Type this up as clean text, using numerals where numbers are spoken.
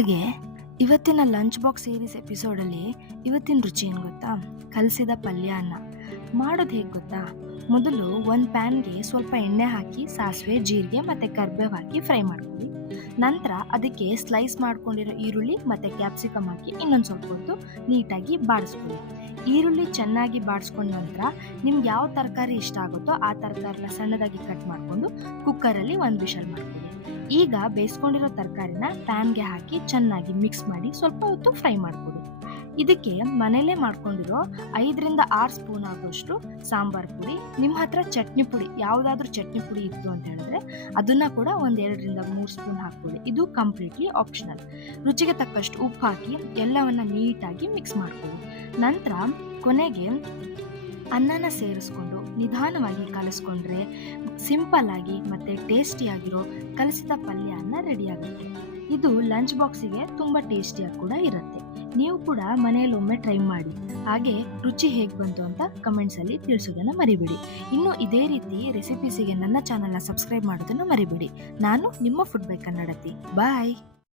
ಹಾಗೆ ಇವತ್ತಿನ lunch box series ಎಪಿಸೋಡಲ್ಲಿ ಇವತ್ತಿನ ರುಚಿ ಏನು ಗೊತ್ತಾ? ಕಲಸಿದ ಪಲ್ಯ ಅನ್ನ ಮಾಡೋದು ಹೇಗೆ ಗೊತ್ತಾ? ಮೊದಲು ಒಂದು ಪ್ಯಾನ್ಗೆ ಸ್ವಲ್ಪ ಎಣ್ಣೆ ಹಾಕಿ ಸಾಸಿವೆ, ಜೀರಿಗೆ ಮತ್ತು ಕರಿಬೇವು ಹಾಕಿ ಫ್ರೈ ಮಾಡ್ಕೊಳ್ಳಿ. ನಂತರ ಅದಕ್ಕೆ ಸ್ಲೈಸ್ ಮಾಡ್ಕೊಂಡಿರೋ ಈರುಳ್ಳಿ ಮತ್ತು ಕ್ಯಾಪ್ಸಿಕಮ್ ಹಾಕಿ ಇನ್ನೊಂದು ಸ್ವಲ್ಪ ಹೊತ್ತು ನೀಟಾಗಿ ಬಾಡಿಸ್ಕೊಳ್ಳಿ. ಈರುಳ್ಳಿ ಚೆನ್ನಾಗಿ ಬಾಡಿಸ್ಕೊಂಡ ನಂತರ ನಿಮ್ಗೆ ಯಾವ ತರಕಾರಿ ಇಷ್ಟ ಆಗುತ್ತೋ ಆ ತರಕಾರಿನ ಸಣ್ಣದಾಗಿ ಕಟ್ ಮಾಡಿಕೊಂಡು ಕುಕ್ಕರಲ್ಲಿ ಒಂದು ವಿಷಲ್ ಮಾಡ್ಕೊಳ್ಳಿ. ಈಗ ಬೇಯಿಸ್ಕೊಂಡಿರೋ ತರಕಾರಿನ ಪ್ಯಾನ್ಗೆ ಹಾಕಿ ಚೆನ್ನಾಗಿ ಮಿಕ್ಸ್ ಮಾಡಿ ಸ್ವಲ್ಪ ಹೊತ್ತು ಫ್ರೈ ಮಾಡ್ಕೊಡಿ. ಇದಕ್ಕೆ ಮನೇಲೇ ಮಾಡ್ಕೊಂಡಿರೋ 5-6 ಸ್ಪೂನ್ ಆಗುವಷ್ಟು ಸಾಂಬಾರ್ ಪುಡಿ, ನಿಮ್ಮ ಹತ್ರ ಚಟ್ನಿ ಪುಡಿ ಯಾವುದಾದ್ರೂ ಚಟ್ನಿ ಪುಡಿ ಇತ್ತು ಅಂತ ಹೇಳಿದ್ರೆ ಅದನ್ನ ಕೂಡ 2-3 ಸ್ಪೂನ್ ಹಾಕ್ಕೊಳ್ಳಿ. ಇದು ಕಂಪ್ಲೀಟ್ಲಿ ಆಪ್ಷನಲ್. ರುಚಿಗೆ ತಕ್ಕಷ್ಟು ಉಪ್ಪು ಹಾಕಿ ಎಲ್ಲವನ್ನ ನೀಟಾಗಿ ಮಿಕ್ಸ್ ಮಾಡ್ಕೊಳ್ಳಿ. ನಂತರ ಕೊನೆಗೆ ಅನ್ನನ ಸೇರಿಸ್ಕೊಂಡು ನಿಧಾನವಾಗಿ ಕಲಿಸ್ಕೊಂಡ್ರೆ ಸಿಂಪಲ್ ಆಗಿ ಮತ್ತು ಟೇಸ್ಟಿಯಾಗಿರೋ ಕಲಸಿದ ಪಲ್ಯ ಅನ್ನ ರೆಡಿ ಆಗುತ್ತೆ. ಇದು ಲಂಚ್ ಬಾಕ್ಸಿಗೆ ತುಂಬ ಟೇಸ್ಟಿಯಾಗಿ ಕೂಡ ಇರುತ್ತೆ. ನೀವು ಕೂಡ ಮನೆಯಲ್ಲಿ ಒಮ್ಮೆ ಟ್ರೈ ಮಾಡಿ. ಹಾಗೆ ರುಚಿ ಹೇಗೆ ಬಂತು ಅಂತ ಕಮೆಂಟ್ಸಲ್ಲಿ ತಿಳಿಸೋದನ್ನು ಮರಿಬೇಡಿ. ಇನ್ನು ಇದೇ ರೀತಿ ರೆಸಿಪೀಸಿಗೆ ನನ್ನ ಚಾನಲ್ನ ಸಬ್ಸ್ಕ್ರೈಬ್ ಮಾಡೋದನ್ನು ಮರಿಬೇಡಿ. ನಾನು ನಿಮ್ಮ ಫುಡ್ ಬೈ ಕನ್ನಡತಿ. ಬಾಯ್.